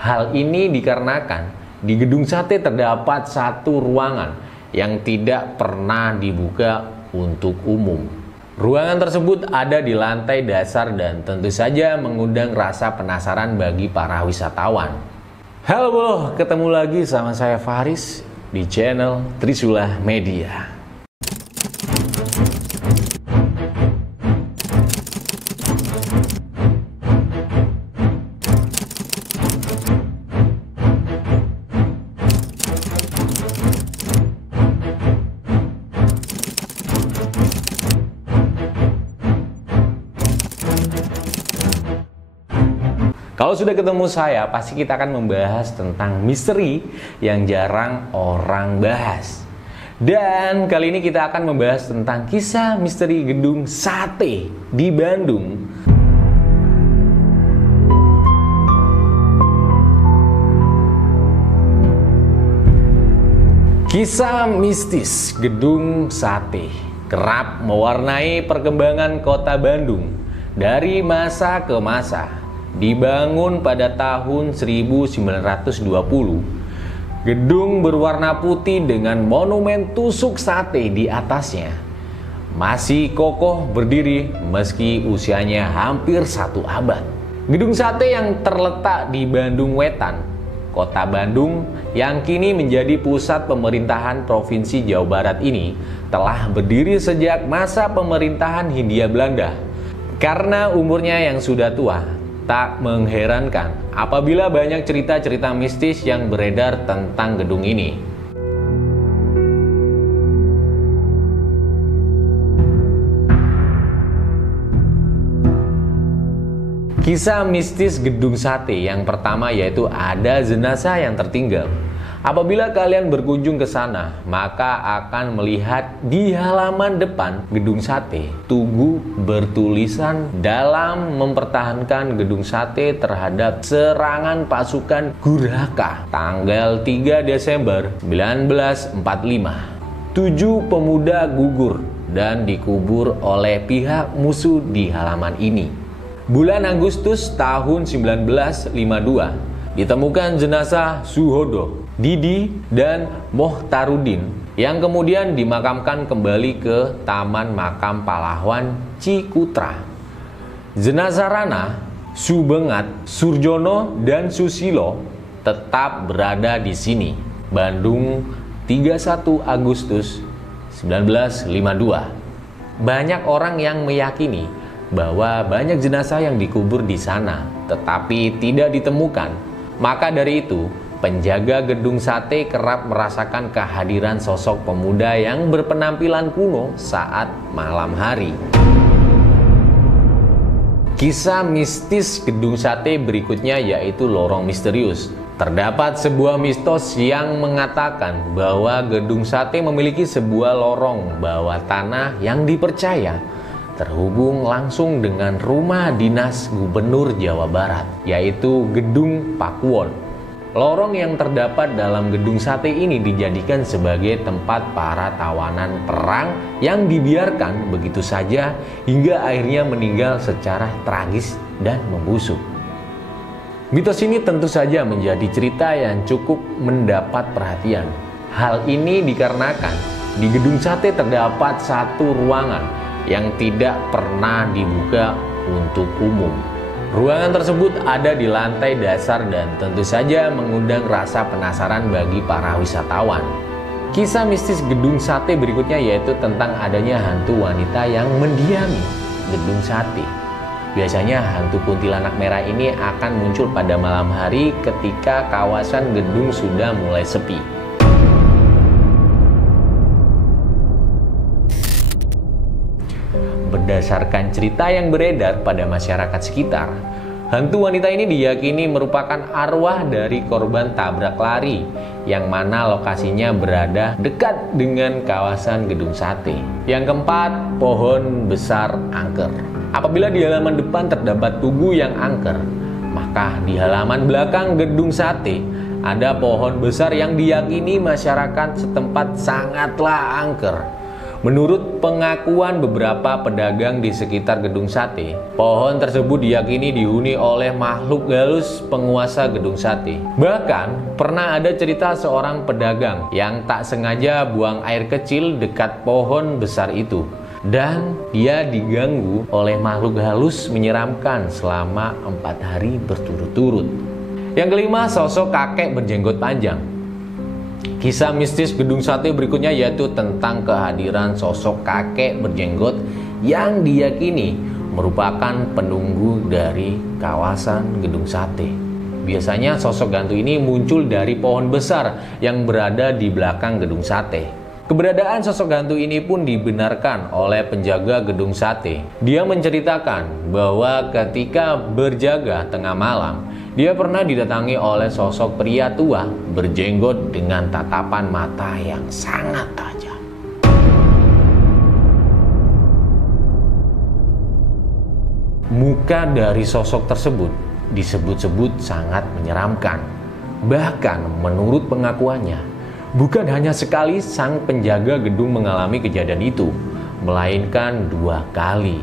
Hal ini dikarenakan di gedung sate terdapat satu ruangan yang tidak pernah dibuka untuk umum. Ruangan tersebut ada di lantai dasar dan tentu saja mengundang rasa penasaran bagi para wisatawan. Halo bro, ketemu lagi sama saya Faris di channel Trisula Media. Kalau sudah ketemu saya, pasti kita akan membahas tentang misteri yang jarang orang bahas. Dan kali ini kita akan membahas tentang kisah misteri gedung sate di Bandung. Kisah mistis gedung sate kerap mewarnai perkembangan kota Bandung dari masa ke masa. Dibangun pada tahun 1920, gedung berwarna putih dengan monumen tusuk sate di atasnya masih kokoh berdiri meski usianya hampir satu abad. Gedung sate yang terletak di Bandung Wetan, kota Bandung yang kini menjadi pusat pemerintahan Provinsi Jawa Barat ini telah berdiri sejak masa pemerintahan Hindia Belanda. Karena umurnya yang sudah tua, tak mengherankan apabila banyak cerita-cerita mistis yang beredar tentang gedung ini. Kisah mistis gedung sate yang pertama yaitu ada jenazah yang tertinggal. Apabila kalian berkunjung ke sana, maka akan melihat di halaman depan gedung sate tugu bertulisan dalam mempertahankan gedung sate terhadap serangan pasukan Gurhaka tanggal 3 Desember 1945. 7 pemuda gugur dan dikubur oleh pihak musuh di halaman ini. Bulan Agustus tahun 1952 ditemukan jenazah Suhodo, Didi, dan Mohtarudin yang kemudian dimakamkan kembali ke Taman Makam Pahlawan Cikutra. Jenazah Rana, Subengat, Surjono, dan Susilo tetap berada di sini. Bandung, 31 Agustus 1952. Banyak orang yang meyakini bahwa banyak jenazah yang dikubur di sana, tetapi tidak ditemukan. Maka dari itu, penjaga gedung sate kerap merasakan kehadiran sosok pemuda yang berpenampilan kuno saat malam hari. Kisah mistis gedung sate berikutnya yaitu lorong misterius. Terdapat sebuah mitos yang mengatakan bahwa gedung sate memiliki sebuah lorong bawah tanah yang dipercaya terhubung langsung dengan rumah dinas Gubernur Jawa Barat, yaitu Gedung Pakuwon. Lorong yang terdapat dalam gedung sate ini dijadikan sebagai tempat para tawanan perang yang dibiarkan begitu saja hingga akhirnya meninggal secara tragis dan membusuk. Mitos ini tentu saja menjadi cerita yang cukup mendapat perhatian. Hal ini dikarenakan di gedung sate terdapat satu ruangan yang tidak pernah dibuka untuk umum. Ruangan tersebut ada di lantai dasar dan tentu saja mengundang rasa penasaran bagi para wisatawan. Kisah mistis gedung sate berikutnya yaitu tentang adanya hantu wanita yang mendiami gedung sate. Biasanya hantu kuntilanak merah ini akan muncul pada malam hari ketika kawasan gedung sudah mulai sepi. Berdasarkan cerita yang beredar pada masyarakat sekitar, hantu wanita ini diyakini merupakan arwah dari korban tabrak lari yang mana lokasinya berada dekat dengan kawasan gedung sate. Yang keempat, pohon besar angker. Apabila di halaman depan terdapat tugu yang angker, maka di halaman belakang gedung sate ada pohon besar yang diyakini masyarakat setempat sangatlah angker. Menurut pengakuan beberapa pedagang di sekitar gedung sate, pohon tersebut diyakini dihuni oleh makhluk halus penguasa gedung sate. Bahkan, pernah ada cerita seorang pedagang yang tak sengaja buang air kecil dekat pohon besar itu. Dan dia diganggu oleh makhluk halus menyeramkan selama 4 hari berturut-turut. Yang kelima, sosok kakek berjenggot panjang. Kisah mistis gedung sate berikutnya yaitu tentang kehadiran sosok kakek berjenggot yang diyakini merupakan penunggu dari kawasan gedung sate. Biasanya sosok hantu ini muncul dari pohon besar yang berada di belakang gedung sate. Keberadaan sosok hantu ini pun dibenarkan oleh penjaga gedung sate. Dia menceritakan bahwa ketika berjaga tengah malam, dia pernah didatangi oleh sosok pria tua berjenggot dengan tatapan mata yang sangat tajam. Muka dari sosok tersebut disebut-sebut sangat menyeramkan. Bahkan menurut pengakuannya, bukan hanya sekali sang penjaga gedung mengalami kejadian itu, melainkan 2 kali.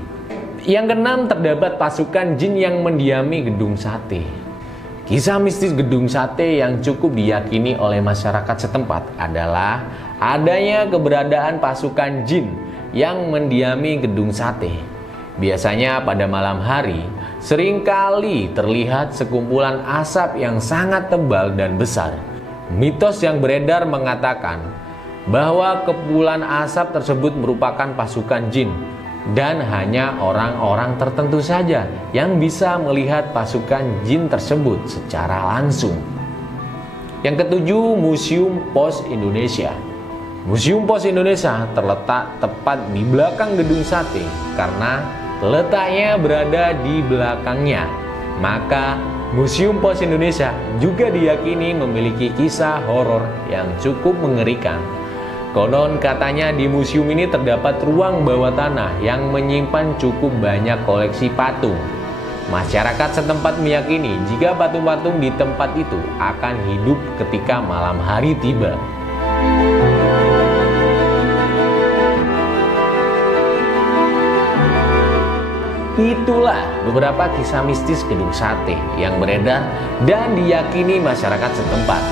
Yang keenam, terdapat pasukan jin yang mendiami gedung sate. Kisah mistis gedung sate yang cukup diyakini oleh masyarakat setempat adalah adanya keberadaan pasukan jin yang mendiami gedung sate. Biasanya pada malam hari, seringkali terlihat sekumpulan asap yang sangat tebal dan besar. Mitos yang beredar mengatakan bahwa kepulan asap tersebut merupakan pasukan jin, dan hanya orang-orang tertentu saja yang bisa melihat pasukan jin tersebut secara langsung. Yang ketujuh, Museum Pos Indonesia. Museum Pos Indonesia terletak tepat di belakang gedung sate. Karena letaknya berada di belakangnya, maka Museum Pos Indonesia juga diyakini memiliki kisah horor yang cukup mengerikan. Konon katanya di museum ini terdapat ruang bawah tanah yang menyimpan cukup banyak koleksi patung. Masyarakat setempat meyakini jika patung-patung di tempat itu akan hidup ketika malam hari tiba. Itulah beberapa kisah mistis gedung sate yang beredar dan diyakini masyarakat setempat.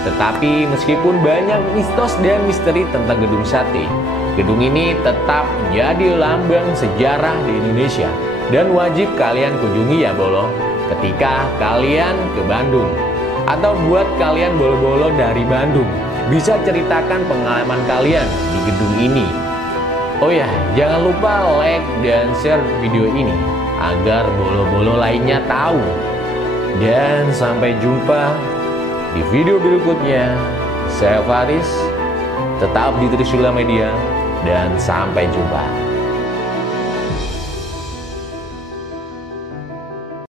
Tetapi meskipun banyak mistos dan misteri tentang gedung sate, gedung ini tetap menjadi lambang sejarah di Indonesia dan wajib kalian kunjungi ya bolo ketika kalian ke Bandung. Atau buat kalian bolo-bolo dari Bandung, bisa ceritakan pengalaman kalian di gedung ini. Oh ya, jangan lupa like dan share video ini agar bolo-bolo lainnya tahu. Dan sampai jumpa di video berikutnya. Saya Faris, tetap di Trisula Media, dan sampai jumpa.